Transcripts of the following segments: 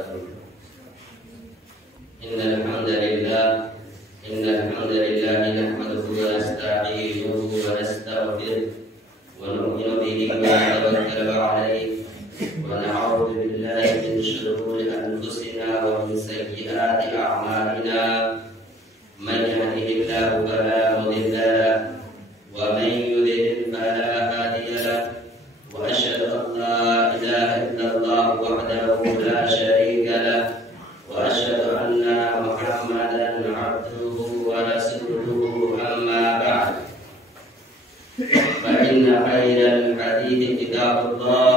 ونستغفره. إن الحمد لله نحمده ونستعينه ونستغفره ونؤمن به ونتوكل عليه ونعوذ بالله من شرور أنفسنا ومن سيئات أعمالنا. من يهده الله فلا مضل له ومن يضلل فلا هادي له. وأشهد أن لا إله إلا الله وحده لا شريك له وأشهد أن محمدا عبده ورسوله. أما بعد فإن خير الحديث كتاب الله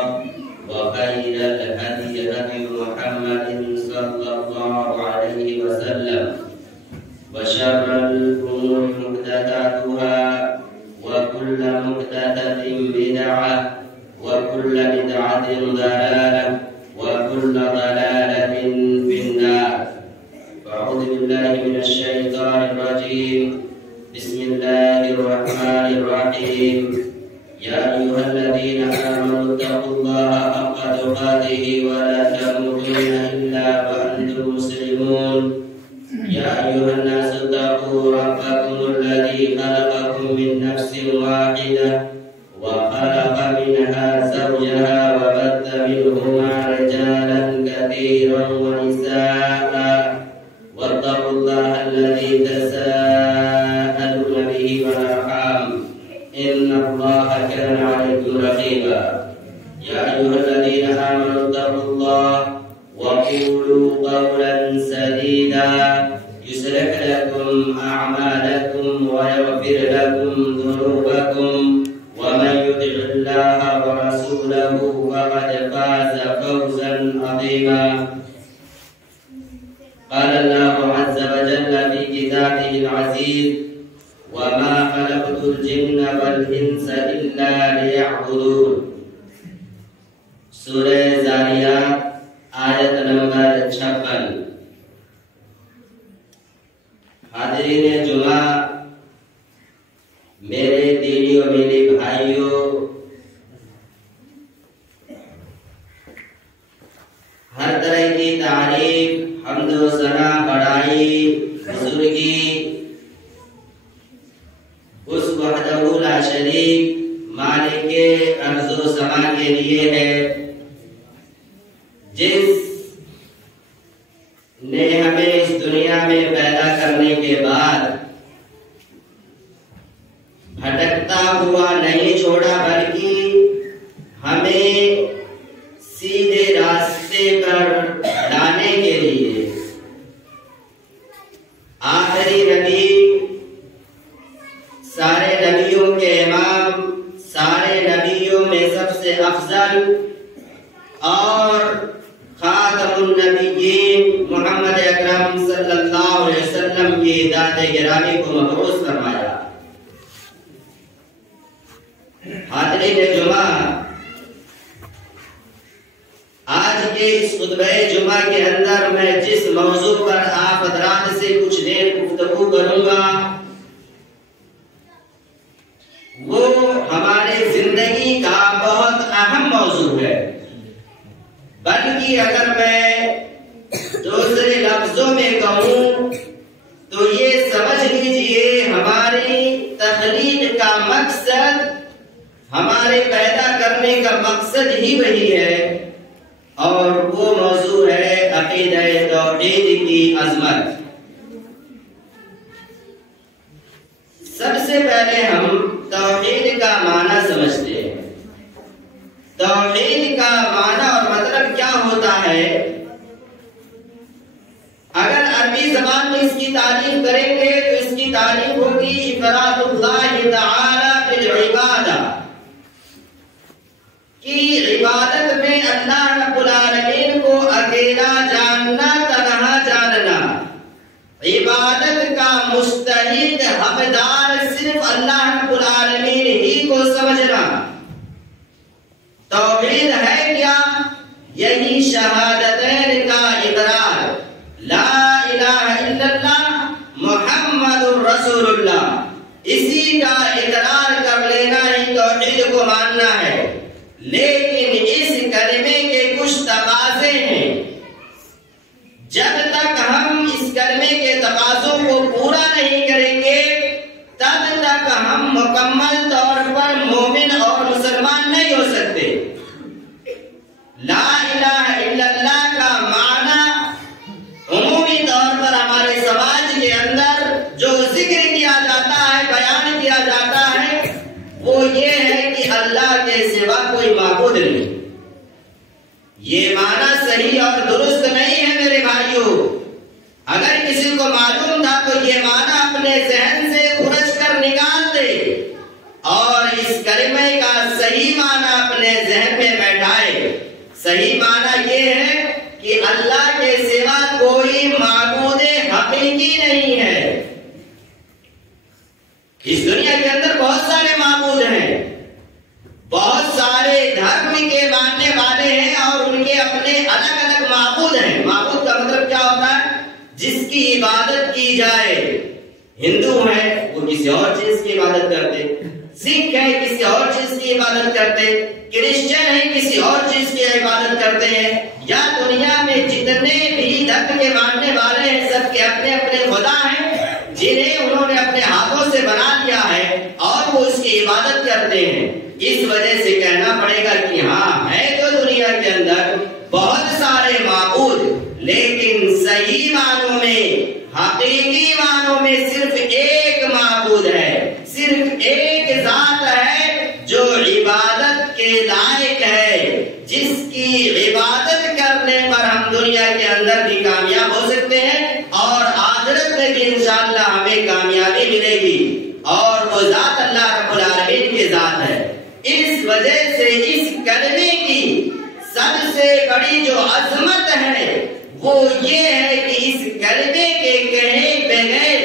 وخير الهدي هدي محمد صلى الله عليه وسلم وشر الأمور محدثاتها وكل محدثة بدعة وكل بدعة ضلالة وكل ضلالة في النار. أعوذ بالله من الشيطان الرجيم. بسم الله الرحمن الرحيم. يا أيها الذين آمنوا اتقوا الله حق تقاته ولا تموتن إلا وأنتم مسلمون. يا أيها الناس اتقوا ربكم الذي خلقكم من نفس واحدة وخلق منها زوجها وبث منهما رجالا كثيرا ونساء واتقوا الله الذي تساءلون به والأرحام إن الله كان عليكم رقيبا. يا أيها الذين آمنوا اتقوا الله وقولوا قولا سديدا يصلح لكم أعمالكم ويغفر لكم ذنوبكم ومن يطع الله ورسوله فقد فاز فوزا عظيما. قال الله عز وجل في كتابه العزيز وما خلقت الجن والإنس إلا ليعبدون. سورہ زاریات آیت نمبر 56. حاضرین جمعہ، میرے دینی و میرے بھائیوں، ہر طرح کی تعریف، حمد و ثنا، بڑائی، بزرگی اس وحدہ لا شریک مالک ارض و سما کے لیے ہے، جس نے ہمیں اس دنیا میں پیدا کرنے کے بعد بھٹکتا ہوا نہیں چھوڑا، بلکہ ہمیں سیدھے راستے پر لانے کے لیے آخری نبی، سارے نبیوں کے امام، سارے نبیوں میں سب سے افضل اور خاتم النبیین محمد اکرم صلی اللہ علیہ وسلم کی ذات گرامی کو مبعوث فرمایا. حاضرین جمعہ، آج کے اس خطبہ جمعہ کے اندر میں جس موضوع پر آپ حضرات سے کچھ دیر گفتگو کروں گا وہ ہمارے زندگی کا بہت اہم موضوع ہے، بلکہ اگر میں دوسرے لفظوں میں کہوں تو یہ سمجھ لیجئے ہماری تخلیق کا مقصد، ہمارے پیدا کرنے کا مقصد ہی وہی ہے، اور وہ موضوع ہے عقیدہ توحید کی عظمت. سب سے پہلے ہم توحید کا معنی سمجھتے ہیں. توحید کا معنی اور مطلب کیا ہوتا ہے؟ اگر عربی زبان میں اس کی تعریف کریں گے تو اس کی تعریف ہوگی افراد اللہ تعالی بالعبادہ، کہ عبادت میں اللہ رب العالمین کو اکیلا جاننا، تنہا جاننا، عبادت کا مستحق حقدار صرف اللہ رب العالمین ہی کو سمجھنا. توحید ہے کیا؟ یہی شہادتین کا اقرار، لا الہ الا اللہ محمد رسول اللہ، اسی کا اقرار کر لینا ہی توحید کو ماننا ہے. لیکن اس کلمے کے کچھ تقاضے ہیں تو یہ معنی اپنے ذہن سے خرچ کر نکال دے اور اس کلمے کا صحیح معنی اپنے ذہن میں بیٹھائے۔ صحیح معنی یہ ہے کہ اللہ کے سوا کوئی معبود حقیقی نہیں ہے۔ اس دنیا کے اندر بہت سارے معبود ہیں، بہت سارے دھرم کے ماننے والے ہیں اور ان کے اپنے الگ الگ معبود ہیں۔ معبود کا مطلب کیا ہوتا ہے؟ جس کی عبادت کی جائے۔ ہندو ہے وہ کسی اور چیز کی عبادت کرتے، سکھ ہے کسی اور چیز کی عبادت کرتے، کرسچن ہے کسی اور چیز کی عبادت کرتے ہیں، یا دنیا میں جتنے بھی دھرم کے ماننے والے ہیں سب کے اپنے اپنے خدا ہیں جنہیں انہوں نے اپنے ہاتھوں سے بنا لیا ہے اور وہ اس کی عبادت کرتے ہیں۔ اس وجہ سے کہنا پڑے گا کہ ہاں ہے تو دنیا کے اندر بہت سارے معبود، لیکن صحیح معنوں میں، حقیقی معنوں میں صرف ایک معبود ہے، صرف ایک ذات ہے جو عبادت کے لائق ہے، جس کی عبادت کرنے پر ہم دنیا کے اندر بھی کامیاب ہو سکتے ہیں اور آخرت میں بھی انشاءاللہ ہمیں کامیابی ملے گی، اور وہ ذات اللہ رب العالمین کی ذات ہے۔ اس وجہ سے اس کلمے کی سب سے بڑی جو عظمت ہے وہ یہ ہے کہ اس کلمے کے کہے بغیر،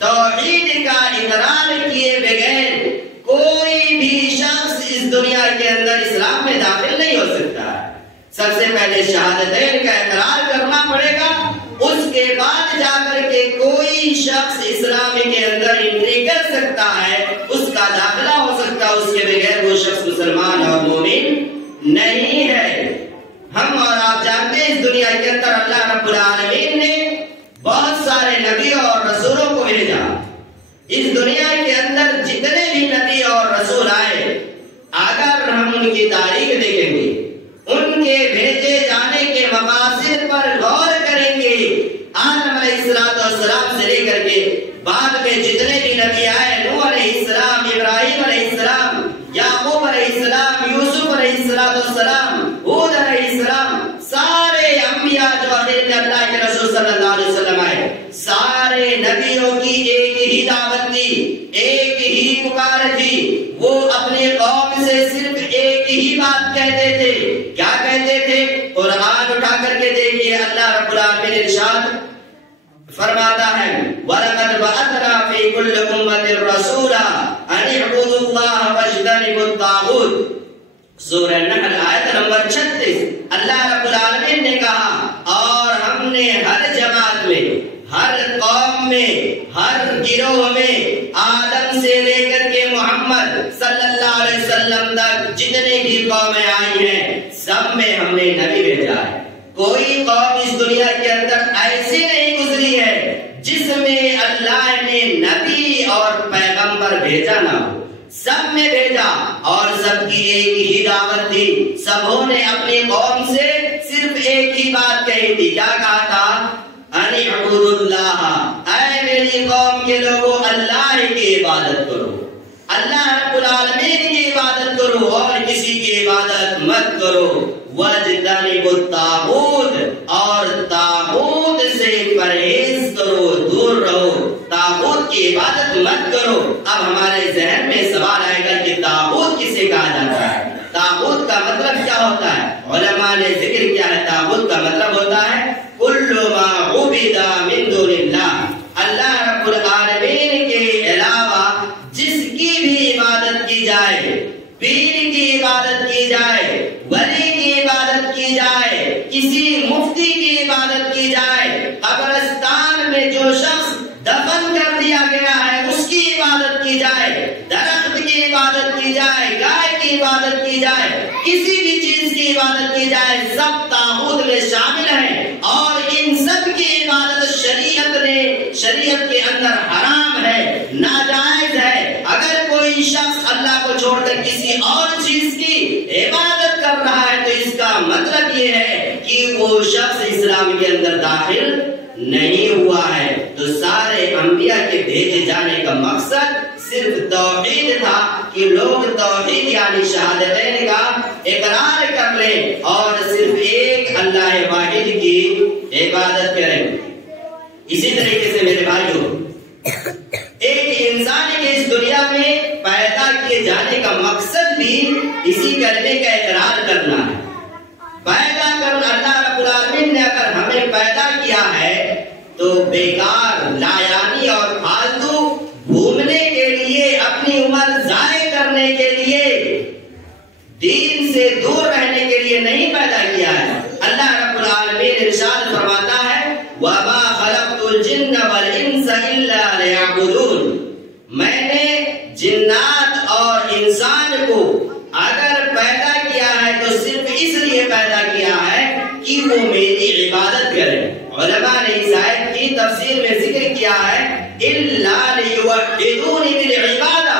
توحید کا اقرار کیے بغیر کوئی بھی شخص اس دنیا کے اندر اسلام میں داخل نہیں ہو سکتا ہے۔ سب سے پہلے شہادتین کا اقرار کرنا پڑے گا، اس کے بعد جا کر کے کوئی شخص اسلام کے اندر انٹری کر سکتا ہے، اس کا داخلہ ہو سکتا ہے، اس کے بغیر وہ شخص مسلمان اور مومن نہیں ہے۔ ہم اور آپ جانتے ہیں اس دنیا کے اندر اللہ رب العالمین نے بہت سارے نبی اور رسولوں کو بھیجا۔ اس دنیا کے اندر جتنے بھی نبی اور رسول آئے، اگر ہم ان کی تاریخ دیکھیں گے، ان کے بھیجے جانے کے مقاصد پر غور کریں گے، آدم علیہ السلام سے لے کر کے بعد میں جتنے بھی نبی آئے، نوح علیہ السلام، ابراہیم علیہ السلام، یعقوب علیہ السلام، یوسف علیہ السلام، ہود علیہ السلام، سارے انبیاء جو اللہ کے رسول صلی اللہ علیہ وسلم آئے، سارے نبیوں کی ایک ہی دعوت تھی، ایک ہی پکار تھی۔ وہ اپنی قوم سے صرف ایک ہی بات کہتے تھے۔ کیا کہتے تھے؟ قرآن اٹھا کر کے دیکھیے، اللہ رب العالمین ارشاد فرماتا ہے وَلَقَدْ بَعَثْنَا فِي كُلِّ أُمَّةٍ رَسُولًا أَنِ اعْبُدُوا اللَّهَ وَاجْتَنِبُوا الطَّاغُوتَ۔ سورہ نحل آیت نمبر 36۔ اللہ رب العالمین نے کہا اور ہم نے ہر جماعت میں، ہر قوم میں، ہر گروہ میں، آدم سے لے کر کے محمد صلی اللہ علیہ وسلم تک جتنے بھی قومیں آئی ہیں سب میں ہم نے نبی بھیجا ہے۔ کوئی قوم اس دنیا کے اندر ایسی نہیں گزری ہے جس میں اللہ نے نبی اور پیغمبر بھیجا نہ ہو، سب میں بھیجا اور سب کی ایک ہی دعوت تھی۔ سبوں نے اپنی قوم سے صرف ایک ہی بات کہی تھی۔ کیا کہا تھا؟ ان اعبدوا اللہ، اے میری قوم کے لوگوں اللہ کی عبادت کرو، اللہ رب العالمین کی عبادت کرو اور کسی کی عبادت مت کرو۔ وَاجْتَنِبُوا الطَّاغُوتَ، اور طاغوت سے پرہیز کرو، دور رہو، طاغوت کی عبادت مت کرو۔ اب ہمارے ذہن میں سوال آئے گا کہ طاغوت کسے کہا جاتا ہے؟ طاغوت کا مطلب کیا ہوتا ہے؟ علماء نے ذکر کیا ہے، طاغوت کا مطلب ہوتا ہے کل ما عبد من دون اللہ، اللہ رب العالمین کے علاوہ جس کی بھی عبادت کی جائے، پیر کی عبادت کی جائے، ولی کی عبادت کی جائے، کسی مفتی کی عبادت کی جائے، قبرستان میں جو شخص دفن کر دیا گیا ہے اس کی عبادت کی جائے، درخت کی عبادت کی جائے، گائے کی عبادت کی جائے، کسی بھی چیز کی عبادت کی جائے، سب طاغوت میں شامل ہیں اور ان سب کی عبادت شریعت کے اندر حرام ہے، ناجائز ہے۔ اگر کوئی شخص اللہ کو چھوڑ کر کسی اور چیز کی عبادت کر رہا ہے تو اس کا مطلب یہ ہے کہ وہ شخص اسلام کے اندر داخل نہیں ہوا ہے۔ تو سارے انبیاء کے بھیجے جانے کا مقصد صرف توحید تھا کہ لوگ توحید یعنی شہادتین کا اقرار کر لیں اور صرف ایک اللہ واحد کی عبادت کریں۔ اسی طریقے سے میرے بھائیوں، ایک انسان کے اس دنیا میں پیدا کیے جانے کا مقصد بھی اسی کلمے کا اقرار کرنا ہے۔ پیدا کرنا، اللہ رب العالمین نے اگر ہمیں پیدا کیا ہے تو بیکار، لایانی اور فالتو گھومنے کے لیے، اپنی عمر ضائع کرنے کے لیے، دین سے دور رہنے کے لیے نہیں پیدا کیا ہے۔ اللہ رب العالمین ارشاد فرماتا ہے وَمَا خَلَقْتُ الْجِنَّ وَالْإِنسَ إِلَّا لِيَعْبُدُونَ، میں نے جنات اور انسان کو اگر پیدا کیا ہے تو صرف اس لیے پیدا کیا ہے کہ وہ میری عبادت کریں۔ علماء نے اس آیت کی تفسیر میں ذکر کیا ہے إِلَّا لِيُوَحِّدُونِ بِالْعِبَادَةِ،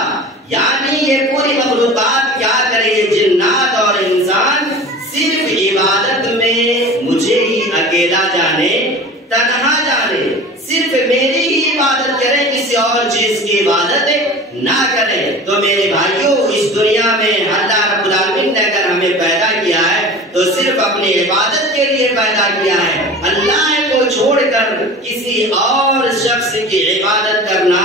یعنی یہ پوری مخلوقات کیا کرے، یہ جنات اور انسان صرف عبادت میں مجھے ہی اکیلا جانے، تنہا جانے، صرف میری ہی عبادت کریں، کسی اور چیز کی عبادت نہ کریں۔ تو میرے بھائیوں، اس دنیا میں اللہ رب العالمین نے اگر ہمیں پیدا کیا ہے تو صرف اپنی عبادت کے لیے پیدا کیا ہے۔ اللہ کو چھوڑ کر کسی اور شخص کی عبادت کرنا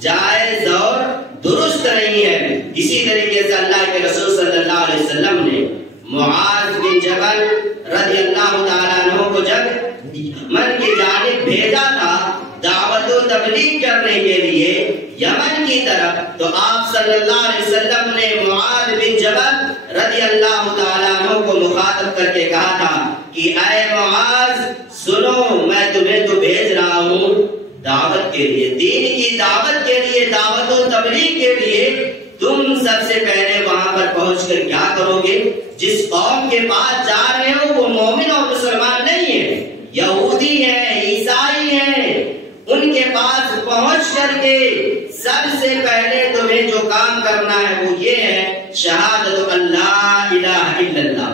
جائز اور درست نہیں ہے۔ اسی طریقے سے اللہ کے رسول صلی اللہ علیہ وسلم نے معاذ بن جبل رضی اللہ تعالیٰ عنہ کو جب یمن کی جانب بھیجا تھا دعوت و تبلیغ کرنے کے لیے یمن کی طرف، تو آپ صلی اللہ علیہ وسلم نے معاذ بن جبل رضی اللہ تعالیٰ عنہ کو مخاطب کر کے کہا تھا کہ اے معاذ سنو، میں تمہیں تو بھیج رہا ہوں دعوت کے لیے، دین کی دعوت کے لیے، دعوت و تبلیغ کے لیے۔ تم سب سے پہلے وہاں پر پہنچ کر کیا کرو گے؟ جس قوم کے پاس جا رہے ہو وہ مومن اور مسلمان نہیں ہے، یہودی ہیں، عیسائی ہیں، ان کے پاس پہنچ کر کے سب سے پہلے تمہیں جو کام کرنا ہے وہ یہ ہے شہادت اللہ الہ الا اللہ۔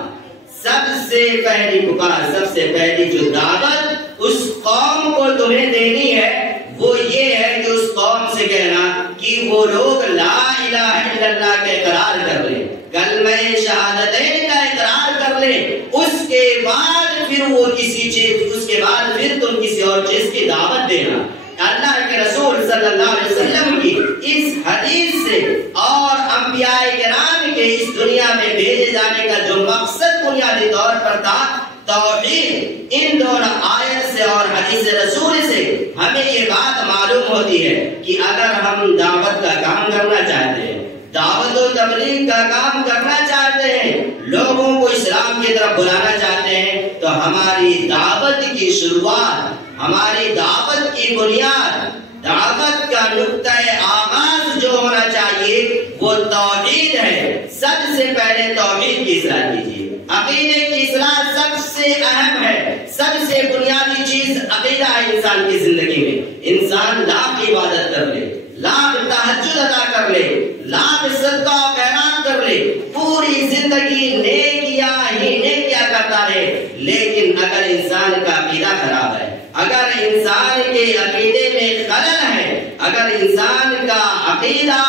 سب سے پہلی پکار، سب سے پہلی جو دعوت اس قوم کو تمہیں دینی ہے وہ یہ ہے کہ اس قوم سے کہنا کہ وہ لوگ لا الہ الا اللہ کا اقرار کر لیں، کلمہ شہادتین کا اقرار کر لیں، اس کے بعد پھر وہ کسی چیز، اس کے بعد پھر تم کسی اور چیز کی دعوت دینا۔ اللہ کے رسول صلی اللہ علیہ وسلم کی اس حدیث سے اور انبیاء کرام کے اس دنیا میں بھیجے جانے کا جو مقصد بنیادی طور پر تھا توحید، ان دونوں آیت سے اور حدیث رسول سے ہمیں یہ بات معلوم ہوتی ہے کہ اگر ہم دعوت کا کام کرنا چاہتے ہیں، دعوت و تبلیغ کا کام کرنا چاہتے ہیں، لوگوں کو اسلام کی طرف بلانا چاہتے ہیں، تو ہماری دعوت کی شروعات، ہماری دعوت کی بنیاد، دعوت کا نقطۂ آغاز جو ہونا چاہیے وہ توحید ہے۔ سب سے پہلے توحید کی اصلاح کیجیے، عقیدے کی اصلاح سب سے اہم ہے، سب سے بنیادی چیز عقیدہ ہے انسان کی زندگی میں۔ انسان لاکھ عبادت کر لے، لاکھ تہجد ادا کر لے، لاکھ صدقہ و خیرات کر لے، پوری زندگی نیکیاں ہی نیکیاں کرتا رہے، لیکن اگر انسان کا عقیدہ خراب ہے، اگر انسان کے عقیدے میں خلل ہے، اگر انسان کا عقیدہ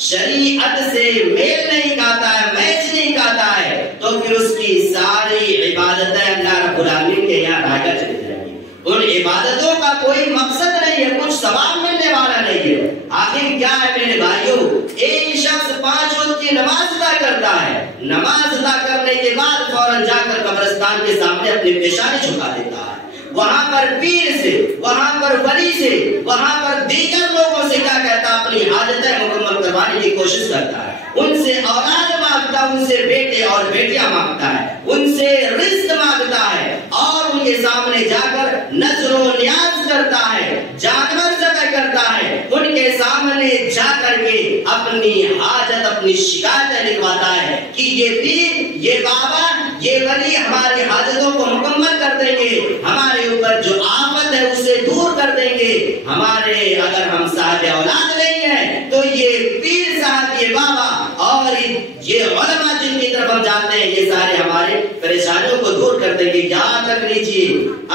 شریعت سے میل نہیں کھاتا ہے، میچ نہیں کھاتا ہے، تو پھر اس کی ساری عبادتیں اللہ رب العالمین کے یہاں رائگاں چلی جائیں گی۔ ان عبادتوں کا کوئی مقصد نہیں ہے، کچھ ثواب ملنے والا نہیں ہے۔ آخر کیا ہے میرے بھائیوں، ایک شخص 5 وقت کی نماز ادا کرتا ہے، نماز ادا کرنے کے بعد فوراً جا کر قبرستان کے سامنے اپنی پیشانی جھکا دیتا ہے، وہاں پر پیر سے، وہاں پر ولی سے، وہاں پر دیگر لوگوں سے کیا کہتا ہے، اپنی حاجتیں مکمل کروانے کی کوشش کرتا ہے، ان سے اولاد مانگتا ہے، ان سے بیٹے اور بیٹیاں مانگتا ہے، ان سے رزق مانگتا ہے، اور ان کے سامنے جا کر نذر و نیاز کرتا ہے، جانور ذبح کرتا ہے، ان کے سامنے جا کر کے اپنی حاجت، اپنی شکایتیں لکھواتا ہے کہ یہ پیر، یہ بابا، یہ ولی ہماری حاجتوں کو مکمل کر دیں گے، ہمارے اوپر جو آفت ہے اسے دور کر دیں گے، ہمارے اگر ہم صاحب اولاد نہیں ہیں تو یہ پیر صاحب، یہ بابا اور یہ علماء جن کی طرف ہم جاتے ہیں، یہ سارے ہمارے پریشانیوں کو دور کر دیں گے۔ یاد رکھ لیجئے،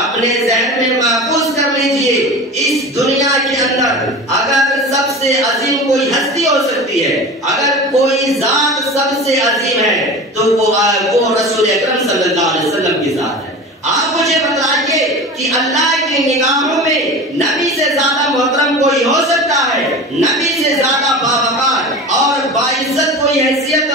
اپنے ذہن میں محفوظ کر لیجئے، اس دنیا کے اندر اگر سب سے عظیم کوئی ہستی ہو سکتی ہے، اگر کوئی ذات سب سے عظیم ہے تو وہ رسول اکرم صلی اللہ علیہ وسلم کی ذات ہے۔ آپ مجھے بتائیے کہ اللہ کی نگاہوں میں کوئی ہو سکتا ہے؟ نبی سے زیادہ باوقار اور باعزت کوئی حیثیت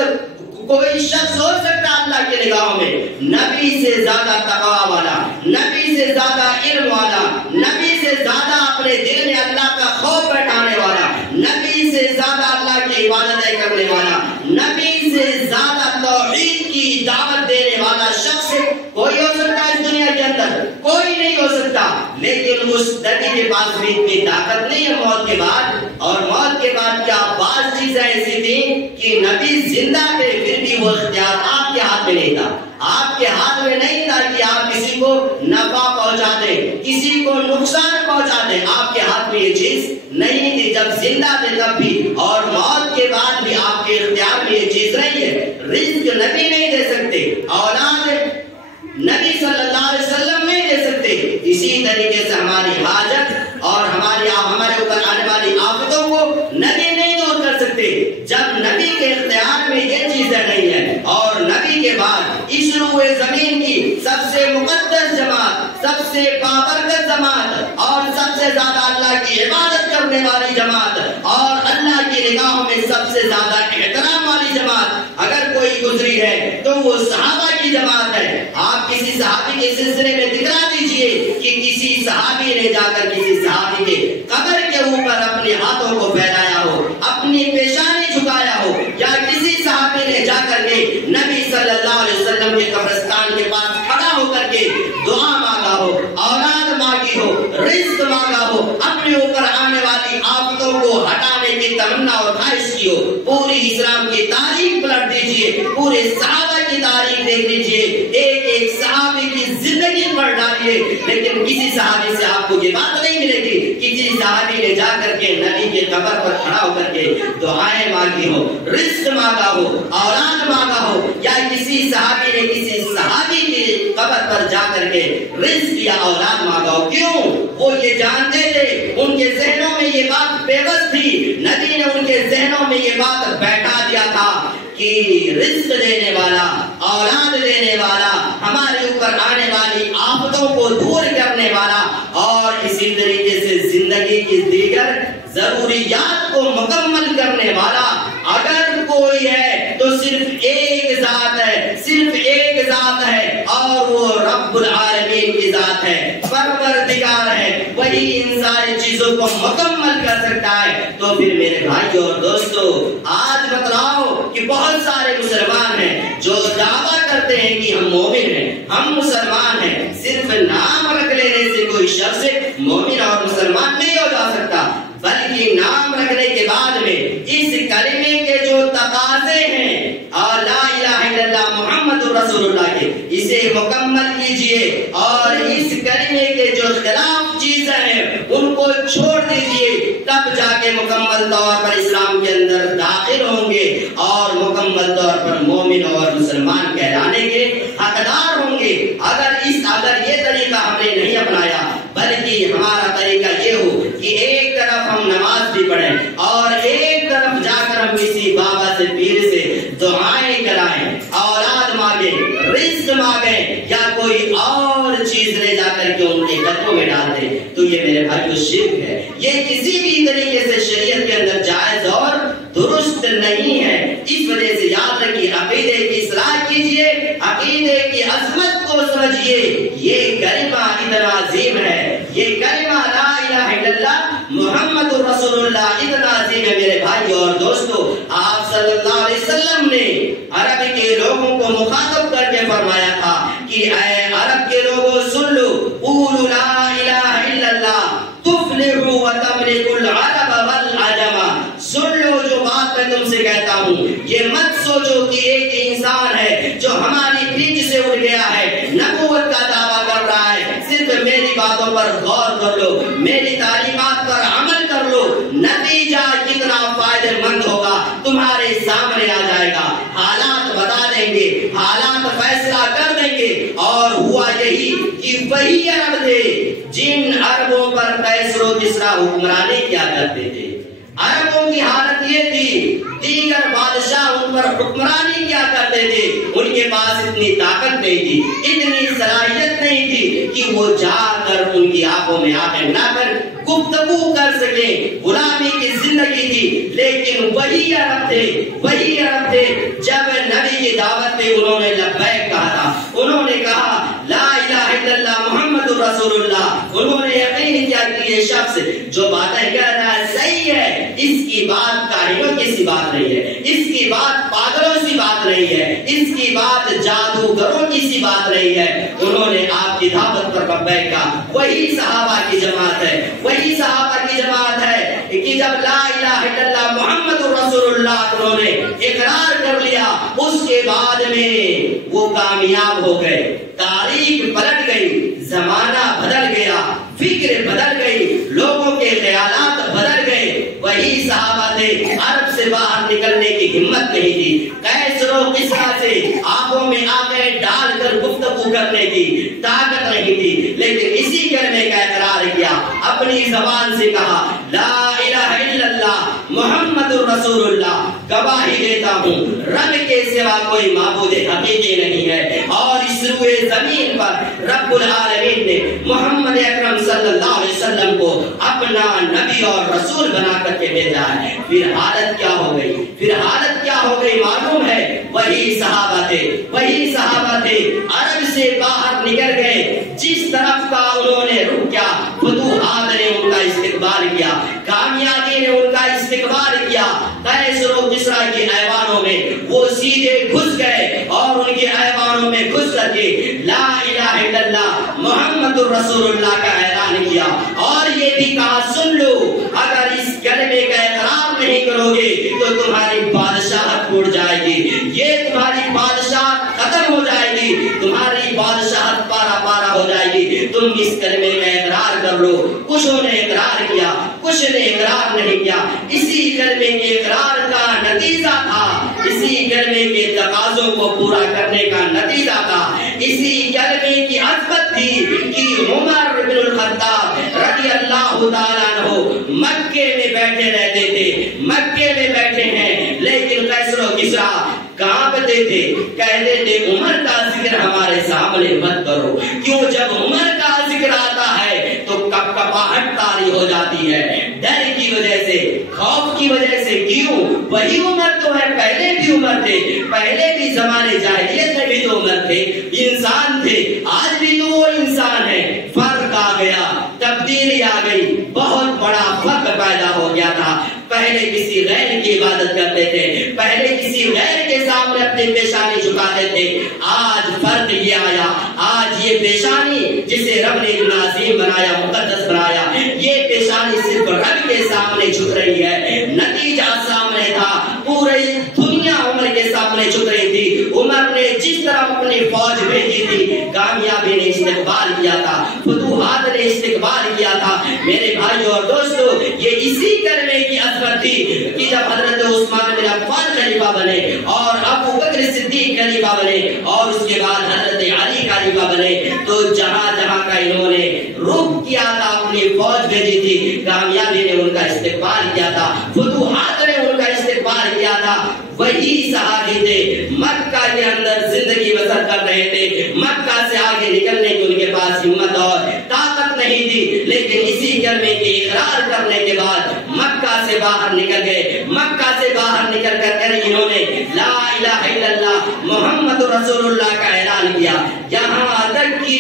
کوئی شخص ہو سکتا اللہ کی نگاہوں میں؟ نبی سے زیادہ تقوی والا، نبی سے زیادہ علم والا، نبی سے زیادہ اپنے دل میں اللہ کا خوف بیٹھانے والا، نبی سے زیادہ اللہ کی عبادتیں کرنے والا، نبی سے زیادہ توحید کی دعوت دینے والا شخص کوئی ہو سکتا ہے اس دنیا کے اندر؟ کوئی نہیں ہو سکتا۔ لیکن اس نبی کے پاس بھی اتنی طاقت نہیں ہے موت کے بعد، اور موت کے بعد کیا بعض چیزیں ایسی تھیں کہ نبی زندہ تھے پھر بھی وہ اختیار آپ کے ہاتھ میں نہیں تھا، آپ کے ہاتھ میں نہیں تھا کہ آپ کسی کو نفع پہنچا دیں، کسی کو نقصان پہنچا دیں، آپ کے ہاتھ میں یہ چیز نہیں تھی جب زندہ تھے تب بھی، اور موت کے بعد بھی آپ کے اختیار میں یہ چیز نہیں ہے۔ رزق نبی نہیں دے سکتے، اولاد نبی صلی اللہ علیہ وسلم نہیں دے سکتے، اسی طریقے سے ہماری حاجت اور ہمارے اوپر آنے والی آفتوں کو نبی نہیں دور کر سکتے جب نبی کے اختیار میں یہ چیزیں نہیں ہیں۔ اور نبی کے بعد اس روئے زمین کی سب سے مقدس جماعت، سب سے بابرکت جماعت اور سب سے زیادہ اللہ کی عبادت کرنے والی جماعت اور اللہ کی نگاہوں میں سب سے زیادہ احترام والی جماعت اگر کوئی گزری ہے تو وہ صحابہ کی جماعت ہے۔ آپ کسی صحابی کے سلسلے میں دکھا دیجئے کہ کسی صحابی نے جا کر کسی صحابی کے قبر کے اوپر اپنے ہاتھوں کو پھیلایا ہو، اپنی پیشانی جھکایا ہو، یا کسی صحابی نے جا کر کے نبی صلی اللہ علیہ وسلم کے قبرستان کے پاس کھڑا ہو کر کے دعا مانگا ہو، اولاد مانگی ہو، رزق مانگا ہو، اپنے اوپر آنے والی آفتوں کو ہٹانے کی تمنا اور خواہش کی ہو۔ پوری اسلام کی تاریخ پلٹ دیجئے، پورے صحابہ کی تاریخ دیکھ لیجئے، ایک ایک صحابی کی زندگی پڑھ ڈالیے، لیکن کسی صحابی سے آپ کو یہ بات نہیں ملے گی کہ کسی صحابی نے جا کر کے نبی کے قبر پر کھڑا ہو کر کے دعائیں مانگی ہو، رزق مانگا ہو، اولاد مانگا ہو، یا کسی صحابی نے کسی صحابی کی قبر پر جا کر کے رزق یا اولاد مانگا ہو۔ کیوں؟ وہ یہ جانتے تھے، ان کے ذہنوں میں یہ بات بے بس تھی، نبی نے ان کے ذہنوں میں یہ بات بیٹھا دیا تھا کہ رزق دینے والا، اولاد دینے والا، ہمارے اوپر آنے والی آفتوں کو دور کرنے والا، اور اسی طریقے سے زندگی کی دیگر ضروریات کو مکمل کرنے والا اگر کوئی ہے تو صرف ایک ذات ہے، صرف ایک ذات ہے، اور وہ رب العالمین کی ذات ہے، پروردگار ہے، وہی ان ساری چیزوں کو مکمل کر سکتا ہے۔ تو پھر میرے بھائیوں اور دوستو، آج بتلاؤ کہ بہت سارے مسلمان ہیں جو دعویٰ کرتے ہیں کہ ہم مومن ہیں، ہم مسلمان ہیں، صرف نام رکھ لینے سے کوئی شخص مومن اور مسلمان نہیں ہو جا سکتا، بلکہ نام رکھنے کے بعد میں اس کلمے کے جو تقاضے ہیں اور لا الہ الا اللہ محمد رسول اللہ کے، اسے مکمل کیجئے، اور اس کلمے کے جو خلاف چیزیں ہیں ان کو چھوڑ دیجئے، تب جا کے مکمل طور پر اسلام کے اندر داخل ہوں گے اور مکمل طور پر مومن اور مسلمان کہلانے کے حقدار ہوں گے۔ اگر یہ طریقہ ہم نے نہیں اپنایا، بلکہ ہمارا طریقہ یہ ہو کہ ایک طرف ہم نماز بھی پڑھیں اور ایک طرف جا کر ہم کسی بابا سے پیر سے دعائیں کرائیں، اولاد مانگیں، رزق مانگیں، یا کوئی اور چیز لے جا کر کے ان کے قدموں میں ڈال دیں، تو یہ میرے بھائیو شرک ہے۔ یہ کسی بھی طریقے سے شریعت کے اندر جائز اور درست نہیں ہے۔ اس وجہ سے یاد رکھیے، عقیدے کی اصلاح کیجئے، عقیدے کی عظمت کو سمجھیے۔ یہ کلمہ اتنا عظیم ہے، یہ کلمہ لا الہ الا اللہ محمد رسول اللہ اتنا عظیم ہے میرے بھائی اور دوستو۔ آپ صلی اللہ علیہ وسلم نے عرب کے لوگوں کو مخاطب کر کے فرمایا تھا کہ اے عرب کے لوگوں سن لو، قولوا لا الہ الا اللہ تفلحوا وتملكوا العرب والعجم۔ سن لو جو بات میں تم سے کہتا ہوں، یہ مت سوچو کہ ایک انسان ہے جو ہماری پیٹھ سے اڑ گیا ہے، نبوت کا دعویٰ کر رہا ہے، صرف میری باتوں پر غور کر لو، میری تعلیمات پر عمل کر لو، نتیجہ کتنا فائدہ مند ہوگا تمہارے سامنے آ جائے گا۔ حالات بتا دیں گے، حالات فیصلہ کر دیں گے۔ اور ہوا یہی کہ وہی عرب تھے جن عربوں پر قیصر و کسریٰ حکمرانی کیا کرتے تھے۔ عربوں کی حالت یہ تھی، دیگر بادشاہ ان پر حکمرانی کیا کرتے تھے، ان کے پاس اتنی طاقت نہیں تھی، اتنی صلاحیت نہیں تھی کہ وہ جا کر ان کی آنکھوں میں آنکھیں ملا کر گفتگو کر سکیں. غلامی کی زندگی تھی لیکن وہی عرب تھے جب نبی کی دعوت پہ انہوں نے لبیک کہا تھا. انہوں نے کہا لا الہ الا اللہ محمد رسول اللہ. انہوں نے یقین کیا کہ یہ شخص جو باتیں کہہ رہا ہے صحیح ہے. اس کی بات کاہنوں کی سی بات نہیں ہے, اس کی بات پاگلوں سی بات نہیں ہے, اس کی بات جادوگروں کی سی بات نہیں ہے. انہوں نے آپ کی دعوت پر لبیک کہا. وہی صحابہ کی جماعت ہے, وہی صحابہ کی جماعت ہے کہ جب لا الہ الا اللہ محمد رسول اللہ انہوں نے اقرار کر لیا, اس کے بعد میں وہ کامیاب ہو گئے. تاریخ پلٹ گئی, زمانہ بدل گیا, فکر بدل گئی, لوگوں کے خیالات بدل گئے. وہی صحابہ تھے, عرب سے باہر نکلنے کی ہمت نہیں تھی. قیصر و کسریٰ سے آنکھوں میں آنکھیں ڈال کر گفتگو کرنے کی طاقت نہیں تھی, لیکن اسی کلمے کا اقرار کیا, اپنی زبان سے کہا لا الہ الا اللہ محمد رسول اللہ. گواہی دیتا ہوں رب کے سوا کوئی معبود حقیقی نہیں ہے, اور اس روئے زمین پر رب العالمین نے محمد اکرم صلی اللہ علیہ وسلم کو اپنا نبی اور رسول بنا کر کے بھیجا ہے. پھر حالت کیا ہو گئی, معلوم ہے. وہی صحابہ تھے, عرب سے باہر نکل گئے. جس طرف کا انہوں نے رخ کیا, فتوحات نے ان کا استقبال کیا, کامیابی نے ان کا استقبال کیا. قیصر و کسریٰ کے ایوانوں میں وہ سیدھے گھس گئے اور ان کے ایوانوں میں گھس کر کے لا الہ الا اللہ محمد رسول اللہ کا اعلان کیا, اور یہ بھی کہا سن لو, اگر اس کلمے کا اقرار نہیں کرو گے تو تمہاری بادشاہت ٹوٹ جائے گی, یہ تمہاری بادشاہت ختم ہو جائے گی, تمہاری بادشاہت پارا پارا ہو جائے گی. تم اس کلمے کا اقرار کر لو. کچھوں نے اقرار کیا, کچھ نے اقرار نہیں کیا. اسی کلمے کے اقرار کا نتیجہ تھا, اسی کلمے کے تقاضوں کو پورا کرنے کا نتیجہ تھا, اسی کلمے کی عظمت تھی کہ عمر بن الخطاب رضی اللہ تعالیٰ عنہ مکے میں بیٹھے رہتے تھے, مکے میں بیٹھے ہیں, لیکن قیصر و کسریٰ کانپتے تھے, کہتے تھے عمر کا ذکر ہمارے سامنے مت کرو. کیوں, جب عمر کا ذکر آتا ہے تو کپکپاہٹ طاری ہو جاتی ہے, ڈر کی وجہ سے, خوف کی وجہ سے. کیوں, وہی عمر تو ہے, پہلے بھی عمر تھے, پہلے بھی زمانے جاہلیت میں بھی تو عمر تھے, انسان تھے, آج بھی تو وہ انسان ہے. فرق آ گیا, تبدیلی آ گئی, بہت بڑا فرق پیدا ہو گیا تھا. پہلے کسی غیر کی عبادت کرتے تھے, پہلے کسی غیر کے سامنے اپنی پیشانی جھکاتے تھے. آج فرق یہ آیا, آج یہ پیشانی جسے رب نے عظیم بنایا, مقدس بنایا, یہ پیشانی صرف رب کے سامنے جھک رہی ہے. نتیجہ سامنے تھا, پوری دنیا عمر کے سامنے جھک رہی تھی. عمر نے جس طرح اپنی فوج بھیجی تھی, کامیابی نے استقبال کیا تھا, فتوحات نے استقبال کیا تھا. میرے بھائیوں اور دوستو, یہ اسی کلمے کی عظمت تھی کہ جب حضرت عثمان بن عفان خلیفہ بنے اور ابو بکر صدیق خلیفہ بنے اور اس کے بعد حضرت علی خلیفہ بنے, تو جہاں جہاں کا انہوں نے رخ کیا تھا, اپنی فوج بھیجی تھی, کامیابی نے ان کا استقبال کیا تھا, فتوحات نے ان کا استقبال کیا تھا. وہی صحابی تھے, مکہ کے اندر زندگی بسر کر رہے تھے, مکہ سے آگے نکلنے کی ان کے پاس ہمت اور طاقت نہیں تھی, لیکن اسی کلمے کے اقرار کرنے کے بعد مکہ سے باہر نکل گئے. مکہ سے باہر نکل کر انہوں نے لا الہ الا اللہ محمد رسول اللہ کا اعلان کیا. یہاں تک کہ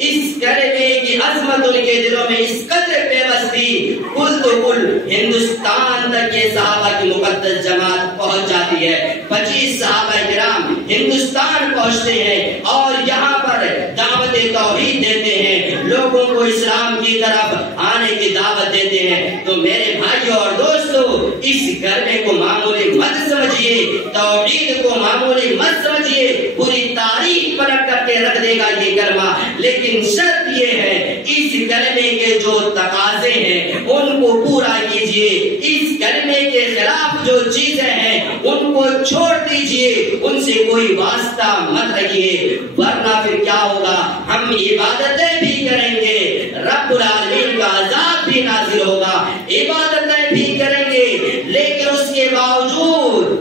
اس کلمے کی عظمت ان کے دلوں میں اس قدر پیوست تھی, کل تو کل ہندوستان تک یہ صحابہ کی مقدس جماعت پہنچ جاتی ہے. 25 صحابہ کرام ہندوستان پہنچتے ہیں اور یہاں پر دعوت توحید دیتے ہیں, لوگوں کو اسلام کی طرف آنے کی دعوت دیتے ہیں. تو میرے بھائیوں اور دوستو, اس کلمے کو معمولی مت سمجھیے, توحید کو معمولی مت سمجھیے. پوری تاریخ پلٹ کر کے رکھ دے گا یہ کلمہ, لیکن شرط یہ ہے اس کلمے کے جو تقاضے ہیں ان کو پورا کیجیے. اس کلمے کے خلاف جو چیزیں ہیں ان کو چھوڑ دیجیے, ان سے کوئی واسطہ مت رکھیے, ورنہ پھر کیا ہوگا, ہم عبادتیں بھی کریں گے, رب العالمین کا عذاب بھی نازل ہوگا. عبادتیں بھی کریں گے, لیکن اس کے باوجود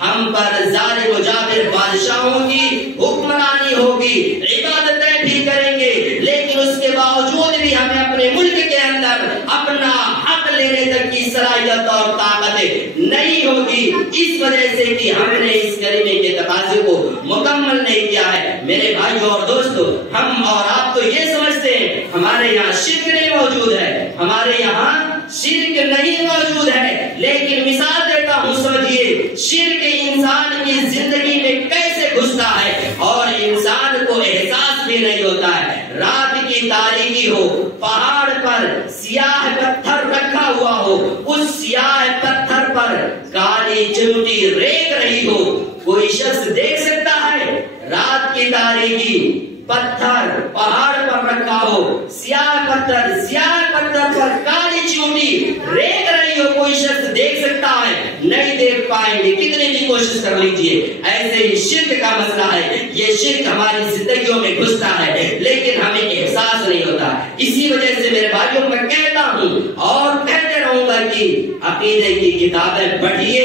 ہم پر ظالم و جابر بادشاہوں کی حکمرانی ہوگی. عبادتیں بھی کریں گے, لیکن اس کے باوجود بھی ہمیں اپنے ملک کے اندر کر اپنا حق لینے تک کی صلاحیت اور طاقت نہیں ہوگی، اس وجہ سے کہ ہم نے اس کلمے کے تقاضے کو مکمل نہیں کیا ہے۔ میرے بھائیوں اور دوستو، ہم اور آپ تو یہ سمجھتے ہیں ہمارے یہاں شرک نہیں موجود ہے، ہمارے یہاں شرک نہیں موجود ہے، لیکن مثال دیتا ہوں، سمجھیے شرک انسان کی زندگی میں کیسے گھستا ہے اور انسان کو احساس بھی نہیں ہوتا ہے۔ رات کی تاریکی ہو، پہاڑ پر سیاہ پتھر رکھا ہوا ہو، اس سیاہ پتھر پر کالی چمٹی ریگ رہی ہو، کوئی شخص دیکھ سکتا ہے؟ رات کی تاریکی، پتھر پہاڑ پر رکھا ہو، سیاہ پتھر پر کالی چمٹی ریگ رہی ہو، کوئی شخص دیکھ سکتا ہے؟ نہیں دیکھ پائیں گے، کتنی بھی کوشش کر لیجئے۔ ایسے ہی شرک کا مسئلہ ہے، یہ شرک ہماری زندگیوں میں گھستا ہے لیکن ہمیں احساس نہیں ہوتا۔ اسی وجہ سے میرے بھائیوں میں کہتا ہوں اور کہتے رہوں گا کہ عقیدے کی کتابیں پڑھیے۔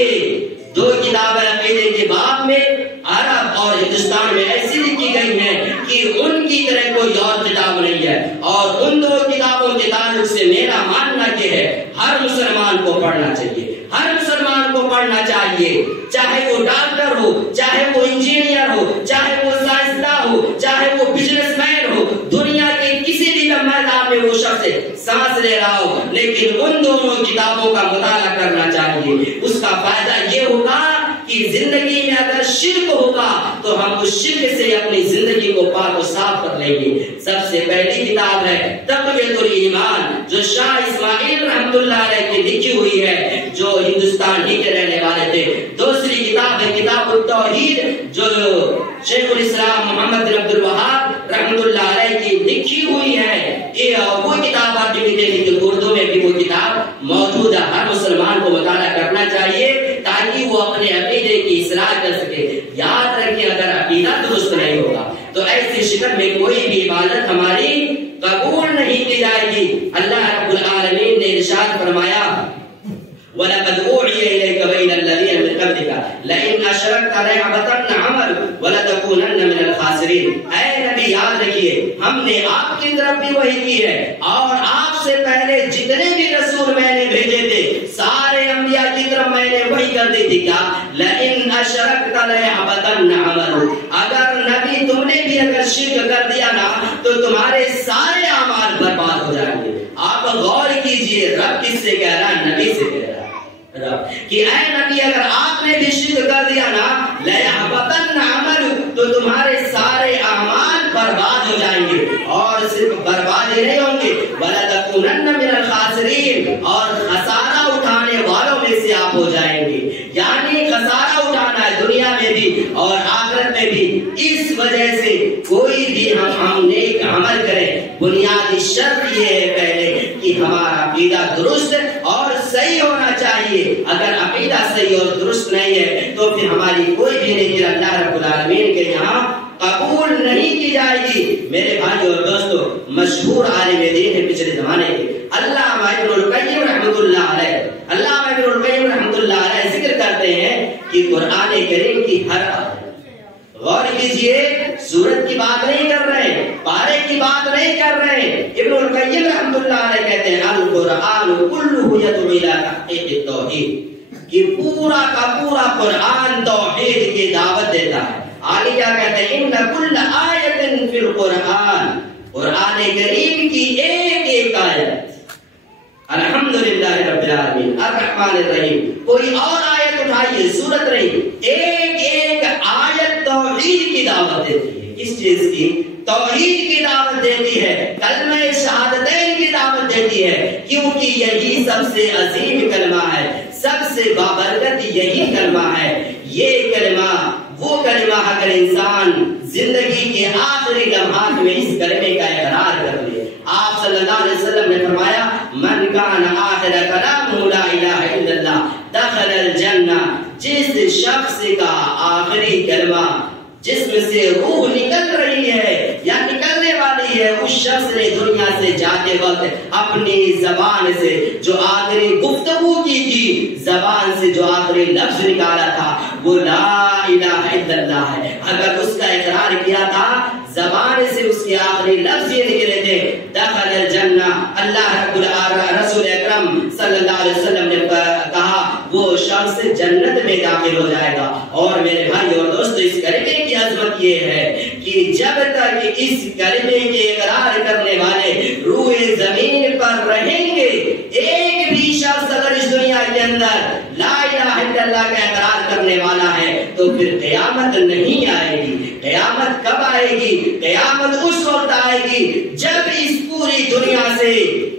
دو کتابیں عقیدے کے باب میں عرب اور ہندوستان میں ایسی لکھی گئی ہیں کہ ان کی طرح کوئی اور کتاب نہیں ہے، اور ان دو کتابوں کے تعلق سے میرا ماننا یہ ہے ہر مسلمان کو پڑھنا چاہیے، ہر مسلمان کو پڑھنا چاہیے، چاہے وہ ڈاکٹر ہو، چاہے وہ انجینئر ہو، چاہے وہ سائنسداں ہو، چاہے وہ بزنس مین ہو، دنیا کے کسی بھی میدان میں وہ شخص سانس لے رہا ہو، لیکن ان دونوں کتابوں کا مطالعہ کرنا چاہیے۔ اس کا فائدہ یہ ہوگا کہ زندگی میں اگر شرک ہوگا تو ہم اس شرک سے اپنی زندگی کو پاک و صاف کر لیں گے۔ سب سے پہلی کتاب ہے تقویۃ الایمان، جو شاہ اسماعیل رحمۃ اللہ علیہ کی لکھی ہوئی ہے، جو ہندوستان ہی کے رہنے والے تھے۔ دوسری کتاب ہے کتاب التوحید، جو شیخ الاسلام محمد بن عبد الوہاب رحمۃ اللہ علیہ کی لکھی ہوئی ہے۔ وہ کتاب آپ بھی دیکھیں کہ اردو میں بھی وہ کتاب موجود ہے، ہر مسلمان کو مطالعہ کرنا چاہیے تاکہ وہ اپنے عقیدے کی اصلاح کر سکے۔ یاد رکھیں اگر عقیدہ درست نہیں ہوگا تو ایسی شکل میں کوئی بھی عبادت ہماری قبول نہیں کی جائے گی۔ اللہ رب العالمین نے ارشاد فرمایا وَلَقَدْ أُوحِيَ إِلَيْكَ وَإِلَى الَّذِينَ مِن قَبْلِكَ لَئِنْ أَشْرَكْتَ لَيَحْبَطَنَّ عَمَلُكَ وَلَتَكُونَنَّ مِنَ الْخَاسِرِينَ۔ اے نبی یاد رکھیے ہم نے آپ کی طرف بھی وحی کی ہے، اور آپ سے پہلے جتنے بھی رسول میں نے بھیجے تھے سارے انبیاء کی طرف میں نے وحی کر دی تھی کیا لَئِنْ أَشْرَكْتَ لَيَحْبَطَنَّ عَمَلُكَ، اگر نبی تم نے بھی اگر شرک کر دیا نا تو تمہارے سارے اعمال برباد ہو جائیں گے۔ آپ غور کیجئے رب کس سے کہہ رہا ہے؟ نبی سے کہہ رہا ہے کہ اے نبی اگر آپ نے بھی شرک کر دیا نا لَيَحْبَطَنَّ عَمَلُكَ تو تمہارے سارے اعمال برباد ہو جائیں گے، اور صرف برباد ہی نہیں ہوں گے وَلَتَكُونَنَّ مِنَ الْخَاسِرِينَ، اور خسارہ اٹھانے والوں میں سے آپ ہو جائیں گے۔ یعنی خسارہ اٹھانا ہے دنیا میں بھی اور آخرت میں بھی۔ اس وجہ سے کوئی بھی ہم نیک عمل کریں، بنیادی شرط یہ ہے پہلے کہ ہمارا عقیدہ درست اور صحیح ہونا چاہیے۔ اگر عقیدہ صحیح اور درست نہیں ہے تو پھر ہماری کوئی بھی نیکی اللہ رب العالمین کے یہاں قبول نہیں کی جائے گی۔ میرے بھائی اور دوستو، مشہور عالم دین ہے پچھلے زمانے کے علامہ ابن القیم رحمۃ اللہ علیہ، علامہ ابن القیم رحمۃ اللہ علیہ ذکر کرتے ہیں کہ قرآن کریم کی ہر آیت، غور کیجئے سورت کی بات نہیں کر رہے، پارے کی بات نہیں کر رہے، ابن القیم رحمۃ اللہ علیہ کہتے ہیں القرآن کلہ یدعو الی تحقیق التوحید، کہ پورا کا پورا قرآن توحید کی دعوت دیتا ہے۔ آگے کیا کہتے ہیں ان کل آیت فی القرآن، قرآن کریم کی ایک ایک آیت، الحمدللہ رب العالمین الرحمن الرحیم، کوئی اور آیت اٹھائیے سورت نہیں، ایک ایک آیت توحید کی دعوت دیتی ہے۔ کس چیز کی؟ توحید کی دعوت دیتی ہے، کلمہ شہادتین کی دعوت دیتی ہے، کیونکہ یہی سب سے عظیم کلمہ ہے، سب سے بابرکت یہی کلمہ ہے۔ یہ کلمہ وہ کلمہ اگر انسان زندگی کے آخری لمحات میں اس کلمے کا اقرار کر لے، آپ صلی اللہ علیہ وسلم نے فرمایا من کان آخر کلامہ لا الہ الا اللہ دخل الجنہ، جس شخص کا آخری کلمہ جس میں سے روح نکل رہی ہے یا نکلنے والی ہے، اس شخص نے دنیا سے جاتے وقت اپنی زبان سے جو آخری گفتگو کی تھی، زبان سے جو آخری لفظ نکالا تھا وہ لا الہ الا اللہ ہے۔ اگر اس کا اقرار کیا تھا، زبان سے اس کے آخری لفظ یہ نکلے تھے دخل الجنہ، اللہ رب صلی اللہ علیہ وسلم نے کہا وہ شخص جنت میں داخل ہو جائے گا۔ اور میرے بھائی اور دوستو، اس کلمے کی عظمت یہ ہے کہ جب تک اس کلمے کے اقرار کرنے والے روئے زمین پر رہیں گے، ایک بھی شخص اگر اس دنیا کے اندر لا الہ الا اللہ کا اقرار کرنے والا ہے تو پھر قیامت نہیں آئے گی۔ قیامت کب آئے گی؟ قیامت اس وقت آئے گی جب اس پوری دنیا سے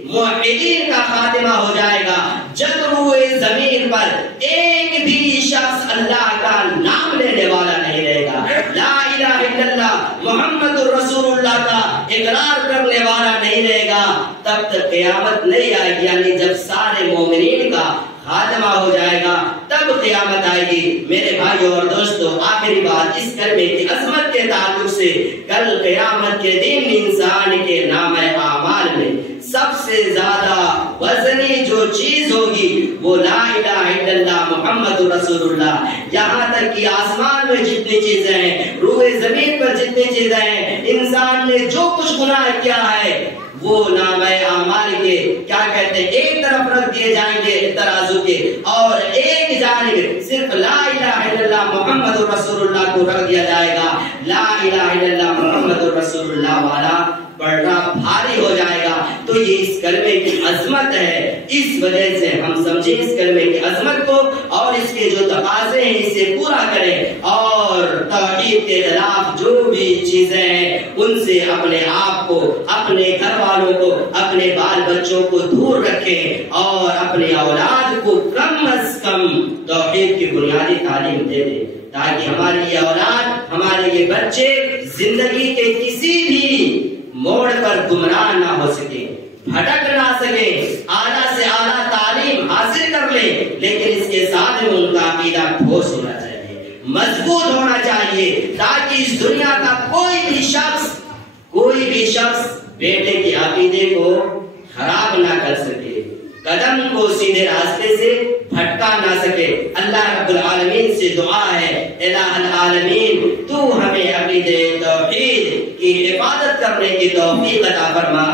موحدین کا خاتمہ ہو جائے گا، جب روئے زمین پر ایک بھی شخص اللہ کا نام لینے والا نہیں رہے گا، لا الہ الا اللہ محمد رسول اللہ کا اقرار کرنے والا نہیں رہے گا، تب تک قیامت نہیں آئے گی۔ یعنی جب سارے مومنین کا خاتمہ ہو جائے گا تب قیامت آئے گی۔ میرے بھائیو اور دوستو، آخری بات اس کلمے کی عظمت کے تعلق سے، کل قیامت کے دن انسان کے نامہ اعمال میں سب سے زیادہ وزنی جو چیز ہوگی وہ لا الہ الا اللہ محمد رسول اللہ۔ یہاں تک کہ آسمان میں جتنی چیزیں ہیں، روئے زمین پر جتنی چیزیں ہیں، انسان نے جو کچھ گناہ کیا ہے وہ نامہ اعمال کے کیا کہتے ہیں ایک طرف رکھ دیے جائیں گے ترازو کے، اور ایک جانب صرف لا الہ الا اللہ محمد رسول اللہ کو رکھ دیا جائے گا۔ لا الہ الا اللہ محمد رسول اللہ والا پڑھنا بھاری ہو جائے گا۔ تو یہ اس کلمے کی عظمت ہے، اس وجہ سے ہم سمجھیں اس کلمے کی عظمت کو اور اس کے جو تقاضے ہیں اسے پورا کریں، اور توحید کے خلاف جو بھی چیزیں ہیں ان سے اپنے آپ کو، اپنے گھر والوں کو، اپنے بال بچوں کو دور رکھیں، اور اپنے اولاد کو کم از کم توحید کی بنیادی تعلیم دے دیں، تاکہ ہماری یہ اولاد، ہمارے یہ بچے زندگی کے کسی بھی موڑ پر گمراہ نہ ہو سکے، بھٹک نہ سکے، اعلیٰ سے اعلیٰ تعلیم حاصل کر لیں، لیکن اس کے ساتھ میں ان کا عقیدہ ٹھوس ہونا چاہیے، مضبوط ہونا چاہیے، تاکہ اس دنیا کا کوئی بھی شخص بیٹے کے عقیدے کو خراب نہ کر سکے، قدم کو سیدھے راستے سے بھٹکا نہ سکے۔ اللہ رب العالمین سے دعا ہے، الہ العالمین تو ہمیں عقیدے توحید کی حفاظت کرنے کی توفیق عطا فرما،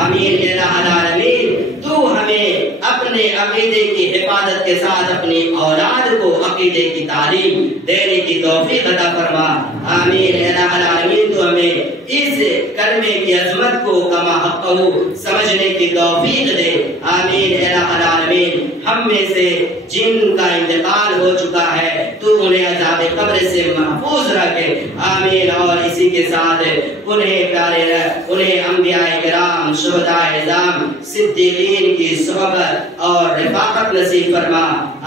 آمین۔ الہ العالمین تو ہمیں اپنے عقیدے کی حفاظت کے ساتھ اپنی اولاد کو عقیدے کی تعلیم دینے کی توفیق عطا فرما، آمین۔ الہ العالمین تو ہمیں اس کلمے کی عظمت کو کما حقہ سمجھنے کی توفیق دے، آمین۔ الہ العالمین ہم میں سے جن کا انتقال ہو چکا ہے تو انہیں عذاب قبر سے محفوظ رکھے، آمین۔ اور اسی کے ساتھ انہیں انبیاء کرام، شہداء اعظام، صدیقین کی صحبت اور رفاقت نصیب فرما،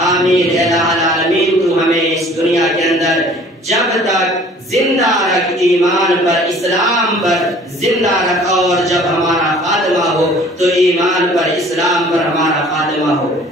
آمین۔ الہ العالمین تو ہمیں اس دنیا کے اندر جب تک زندہ رکھ، ایمان پر، اسلام پر زندہ رکھ، اور جب ہمارا خاتمہ ہو تو ایمان پر، اسلام پر ہمارا خاتمہ ہو۔